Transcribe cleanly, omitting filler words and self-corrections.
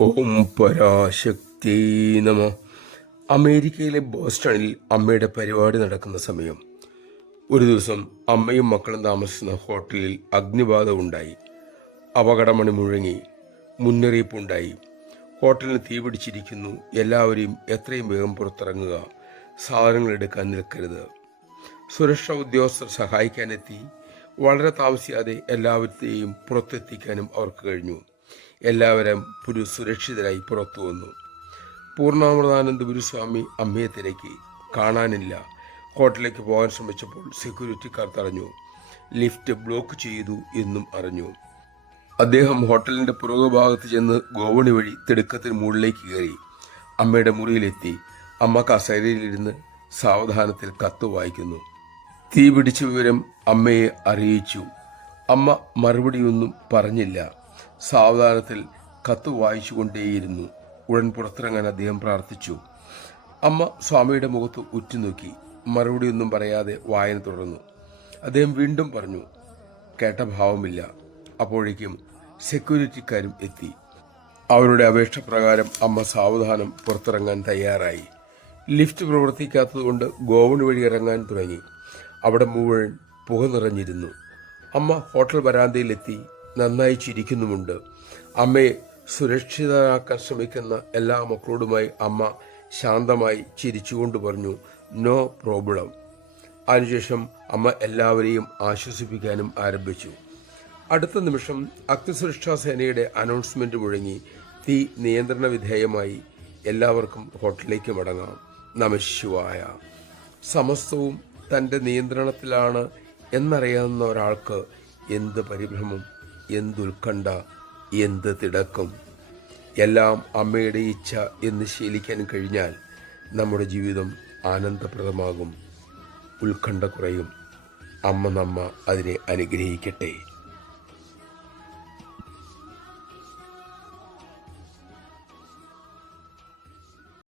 ഓം പരാശക്തി നമ. അമേരിക്കയിലെ ബോസ്റ്റണിൽ അമ്മയുടെ പരിപാടി നടക്കുന്ന സമയം ഒരു ദിവസം അമ്മയും മക്കളും താമസിക്കുന്ന ഹോട്ടലിൽ അഗ്നിബാധ ഉണ്ടായി. അപകടമണി മുഴങ്ങി. മുന്നറിയിപ്പുണ്ടായി. ഹോട്ടലിന് തീപിടിച്ചിരിക്കുന്നു, എല്ലാവരെയും എത്രയും വേഗം പുറത്തിറങ്ങുക, സാധനങ്ങൾ എടുക്കാൻ നിൽക്കരുത്. സുരക്ഷാ ഉദ്യോഗസ്ഥർ സഹായിക്കാനെത്തി. വളരെ താമസിയാതെ എല്ലാവരെയും പുറത്തെത്തിക്കാനും അവർക്ക് കഴിഞ്ഞു. എല്ലാവരും സുരക്ഷിതരായി പുറത്തു വന്നു. പൂർണ്ണാമൃതാനന്ദ ഗുരുസ്വാമി അമ്മയെ തിരക്കി. കാണാനില്ല. ഹോട്ടലിലേക്ക് പോകാൻ ശ്രമിച്ചപ്പോൾ സെക്യൂരിറ്റിക്കാർ തടഞ്ഞു. ലിഫ്റ്റ് ബ്ലോക്ക് ചെയ്തു എന്നും അറിഞ്ഞു. അദ്ദേഹം ഹോട്ടലിന്റെ പുറകുഭാഗത്ത് ചെന്ന് ഗോവണി വഴി തിടുക്കത്തിന് മുകളിലേക്ക് കയറി. അമ്മയുടെ മുറിയിലെത്തി. അമ്മ കസേരയിലിരുന്ന് സാവധാനത്തിൽ കത്ത് വായിക്കുന്നു. തീ പിടിച്ച വിവരം അമ്മയെ അറിയിച്ചു. അമ്മ മറുപടിയൊന്നും പറഞ്ഞില്ല. സാവധാനത്തിൽ കത്ത് വായിച്ചുകൊണ്ടേയിരുന്നു. ഉടൻ പുറത്തിറങ്ങാൻ അദ്ദേഹം പ്രാർത്ഥിച്ചു. അമ്മ സ്വാമിയുടെ മുഖത്ത് ഉറ്റുനോക്കി. മറുപടിയൊന്നും പറയാതെ വായന തുടർന്നു. അദ്ദേഹം വീണ്ടും പറഞ്ഞു. കേട്ട ഭാവമില്ല. അപ്പോഴേക്കും സെക്യൂരിറ്റിക്കാരും എത്തി. അവരുടെ അപേക്ഷ പ്രകാരം അമ്മ സാവധാനം പുറത്തിറങ്ങാൻ തയ്യാറായി. ലിഫ്റ്റ് പ്രവർത്തിക്കാത്തതുകൊണ്ട് ഗോവണി വഴി ഇറങ്ങാൻ തുടങ്ങി. അവിടെ മുഴുവൻ പുക നിറഞ്ഞിരുന്നു. അമ്മ ഹോട്ടൽ വരാന്തയിലെത്തി. നന്നായി ചിരിക്കുന്നുമുണ്ട്. അമ്മയെ സുരക്ഷിതരാക്കാൻ ശ്രമിക്കുന്ന എല്ലാ മക്കളോടുമായി അമ്മ ശാന്തമായി ചിരിച്ചുകൊണ്ട് പറഞ്ഞു, നോ പ്രോബ്ലം. അതിനുശേഷം അമ്മ എല്ലാവരെയും ആശ്വസിപ്പിക്കാനും ആരംഭിച്ചു. അടുത്ത നിമിഷം അഗ്നിസുരക്ഷാ സേനയുടെ അനൗൺസ്മെന്റ് മുഴങ്ങി. തീ നിയന്ത്രണ വിധേയമായി. എല്ലാവർക്കും ഹോട്ടലിലേക്ക് മടങ്ങാം. നമഃശിവായ. സമസ്തവും തൻ്റെ നിയന്ത്രണത്തിലാണ് എന്നറിയാവുന്ന ഒരാൾക്ക് എന്ത് പരിഭ്രമം, എന്തുത്കണ്ഠ, എന്ത് തിടക്കം. എല്ലാം അമ്മയുടെ ഇച്ഛ എന്ന് ശീലിക്കാൻ കഴിഞ്ഞാൽ നമ്മുടെ ജീവിതം ആനന്ദപ്രദമാകും. ഉത്കണ്ഠ കുറയും. അമ്മ അതിനെ അനുഗ്രഹിക്കട്ടെ.